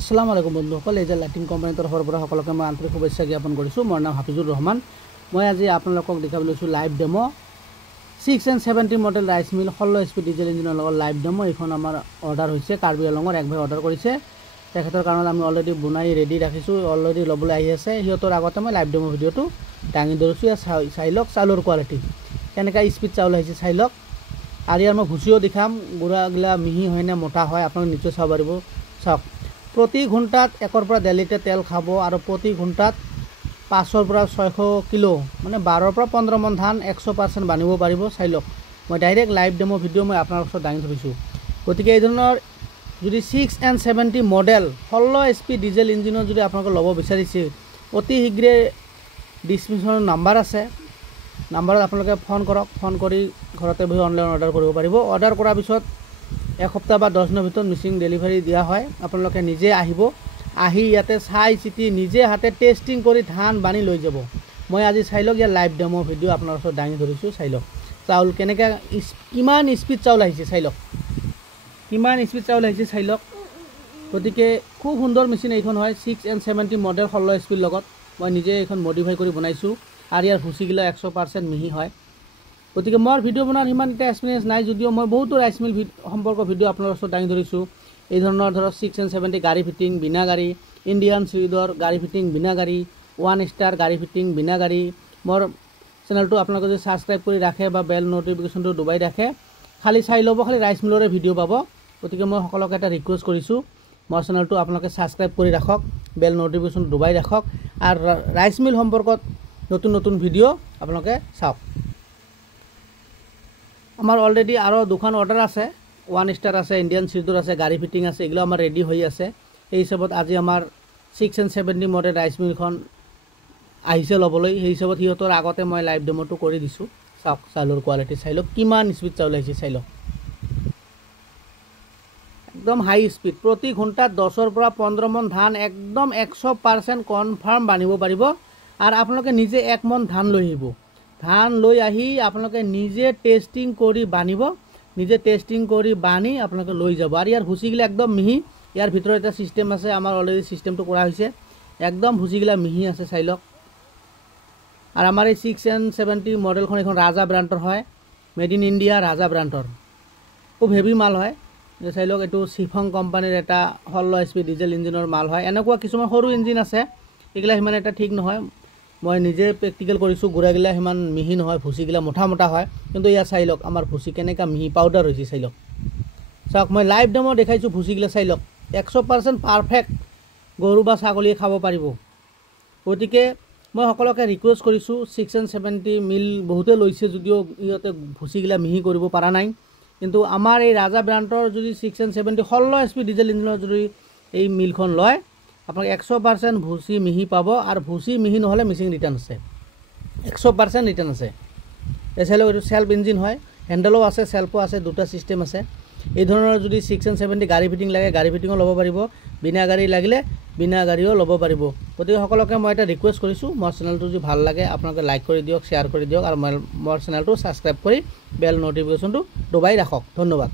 আসসালামু আলাইকুম বন্ধুসকল, এই যে লাইটিং কোম্পানীৰ তৰফৰ পৰা সকলোকে মই আন্তৰিক শুভেচ্ছা জ্ঞাপন কৰিছোঁ। মোৰ নাম হাফিজুৰ ৰহমান। মই আজি আপোনালোকক দেখাবলৈ লৈছোঁ live demo 6N70 model rice mill 16 HP diesel ইঞ্জিনৰ লগত লাইভ ডেমো। এইখন আমাৰ অৰ্ডাৰ হৈছে, কাৰ্বি আলঙৰ এক ভাই অৰ্ডাৰ কৰিছে। তেখেতৰ কাৰণত আমি অলৰেডি বনাই ৰেডি ৰাখিছোঁ, অলৰেডি ল'বলৈ আহি আছে। সিহঁতৰ আগতে মই লাইভ ডেমো ভিডিঅ'টো দাঙি ধৰিছোঁ। চাই লওক চাউলৰ কোৱালিটি কেনেকৈ স্পীড চাউল আহিছে চাই লওক। আৰু ইয়াৰ মই ভুচিও দেখাম, গুড়াগিলা মিহি হয়নে মোটা হয় আপোনালোকে নিশ্চয় চাব পাৰিব। চাওক, প্ৰতি ঘণ্টাত 1 পৰা 1.5 লিটাৰ তেল খাব আৰু প্ৰতি ঘণ্টাত 500 পৰা 600 কিলো মানে 12 পৰা 15 মন ধান 100% বানিব পাৰিব। চাই লওক, মই ডাইৰেক্ট লাইভ ডেমো ভিডিঅ' মই আপোনাৰ ওচৰত দাঙি ধৰিছোঁ। গতিকে এই ধৰণৰ যদি 6N70 মডেল 16 HP ডিজেল ইঞ্জিনৰ যদি আপোনালোকে ল'ব বিচাৰিছে, অতি শীঘ্ৰে ডিছক্ৰিপশ্যনত নাম্বাৰ আছে, নাম্বাৰত আপোনালোকে ফোন কৰক। ফোন কৰি ঘৰতে বহি অনলাইন অৰ্ডাৰ কৰিব পাৰিব। অৰ্ডাৰ কৰাৰ পিছত এসপ্তাহ বা 10 দিনৰ ভিতৰত মিচিং ডেলিভাৰী দিয়া হয়। আপোনালোকে নিজে আহিব, আহি ইয়াতে চাই চিতি নিজে হাতে টেষ্টিং কৰি ধান বানি লৈ যাব। মই আজি চাই লওক ইয়াৰ লাইভ ডেমো ভিডিঅ' আপোনাৰ ওচৰত দাঙি ধৰিছোঁ। চাই লওক চাউল কেনেকৈ কিমান স্পীড চাউল আহিছে, চাই লওক কিমান স্পীড চাউল আহিছে চাই লওক। গতিকে খুব সুন্দৰ মেচিন এইখন হয়, 6N70 মডেল 16 HP লগত। মই নিজে এইখন মডিফাই কৰি বনাইছোঁ আৰু ইয়াৰ ভুচিগিলা 100% মিহি হয়। গতিকে মোৰ ভিডিঅ' বনোৱাৰ সিমান এটা এক্সপিৰিয়েঞ্চ নাই, যদিও মই বহুতো ৰাইচ মিল সম্পৰ্কৰ ভিডিঅ' আপোনাৰ ওচৰত দাঙি ধৰিছোঁ। এই ধৰণৰ ধৰক 6N70 গাড়ী ফিটিং বিনা গাড়ী, ইণ্ডিয়ান চিৰিডৰ গাড়ী ফিটিং বিনা গাড়ী, 1 ষ্টাৰ গাড়ী ফিটিং বিনা গাড়ী। মোৰ চেনেলটো আপোনালোকে যদি ছাবস্ক্ৰাইব কৰি ৰাখে বা বেল ন'টিফিকেশ্যনটো দবাই ৰাখে, খালি চাই ল'ব, খালি ৰাইচ মিলৰে ভিডিঅ' পাব। গতিকে মই সকলোকে এটা ৰিকুৱেষ্ট কৰিছোঁ, মোৰ চেনেলটো আপোনালোকে ছাবস্ক্ৰাইব কৰি ৰাখক, বেল ন'টিফিকেশ্যন দবাই ৰাখক আৰু ৰাইচ মিল সম্পৰ্কত নতুন নতুন ভিডিঅ' আপোনালোকে চাওক। আমাৰ অলৰেডি আৰু দুখন অৰ্ডাৰ আছে, 1 ষ্টাৰ আছে, ইণ্ডিয়ান চিৰিডৰ আছে, গাড়ী ফিটিং আছে, এগুলো আমাৰ ৰেডি হৈ আছে। এই হিচাপত আজি আমাৰ 6N70 মডেল ৰাইচ মিলখন আহিছে ল'বলৈ। সেই হিচাপত সিহঁতৰ আগতে মই লাইভ ডেমোটো কৰি দিছোঁ। চাওক চাউলৰ কোৱালিটি চাই লওক, কিমান স্পীড চাউল আহিছে চাই লওক, একদম হাই স্পীড। প্ৰতি ঘণ্টাত 10 পৰা 15 মন ধান একদম 100% কনফাৰ্ম বানিব পাৰিব। আৰু আপোনালোকে নিজে 1 মন ধান লৈ আহিব, ধান লৈ আহি আপোনালোকে নিজে টেষ্টিং কৰি বানিব, নিজে টেষ্টিং কৰি বানি আপোনালোকে লৈ যাব। আৰু ইয়াৰ ভুচিগিলা একদম মিহি, ইয়াৰ ভিতৰত এটা ছিষ্টেম আছে, আমাৰ অলৰেডি ছিষ্টেমটো কৰা হৈছে, একদম ভুচিগিলা মিহি আছে চাই লওক। আৰু আমাৰ এই 6N70 মডেলখন এখন ৰাজা ব্ৰাণ্ডৰ হয়, মেড ইন ইণ্ডিয়া ৰাজা ব্ৰাণ্ডৰ, খুব হেভি মাল হয়। চাই লওক, এইটো চিফং কোম্পানীৰ এটা 16 HP ডিজেল ইঞ্জিনৰ মাল হয়। এনেকুৱা কিছুমান সৰু ইঞ্জিন আছে, এইগিলা সিমান এটা ঠিক নহয়। মই নিজে প্ৰেক্টিকেল কৰিছোঁ, গুড়াগিলা সিমান মিহি নহয়, ভুচিগিলা মোটা মোটা হয়। কিন্তু ইয়াত চাই লওক আমাৰ ভুচি কেনেকৈ মিহি পাউডাৰ হৈছে চাই লওক। চাওক, মই লাইভ ডেমো দেখাইছোঁ, ভুচিগিলা চাই লওক 100% পাৰফেক্ট গৰু বা ছাগলীয়ে খাব পাৰিব। গতিকে মই সকলোকে ৰিকুৱেষ্ট কৰিছোঁ, 6N70 মিল বহুতে লৈছে, যদিও ইহঁতে ভুচিগিলা মিহি কৰিব পৰা নাই। কিন্তু আমাৰ এই ৰাজা ব্ৰাণ্ডৰ যদি 6N70 16 HP ডিজেল ইঞ্জিনৰ যদি এই মিলখন লয়, আপোনালোকে 100% ভুচি মিহি পাব। আৰু ভুচি মিহি নহ'লে মিচিং ৰিটাৰ্ণ আছে, 100% ৰিটাৰ্ণ আছে। এই চাই লওক, এইটো চেল্ফ ইঞ্জিন হয়, হেণ্ডেলো আছে, চেল্ফো আছে, দুটা ছিষ্টেম আছে। এই ধৰণৰ যদি 6N70 গাড়ী ফিটিং লাগে, গাড়ী ফিটিঙো ল'ব পাৰিব, বিনা গাড়ী লাগিলে বিনা গাড়ীও ল'ব পাৰিব। গতিকে সকলোকে মই এটা ৰিকুৱেষ্ট কৰিছোঁ, মোৰ চেনেলটো যদি ভাল লাগে আপোনালোকে লাইক কৰি দিয়ক, শ্বেয়াৰ কৰি দিয়ক আৰু মোৰ চেনেলটো ছাবস্ক্ৰাইব কৰি বেল ন'টিফিকেশ্যনটো দবাই ৰাখক। ধন্যবাদ।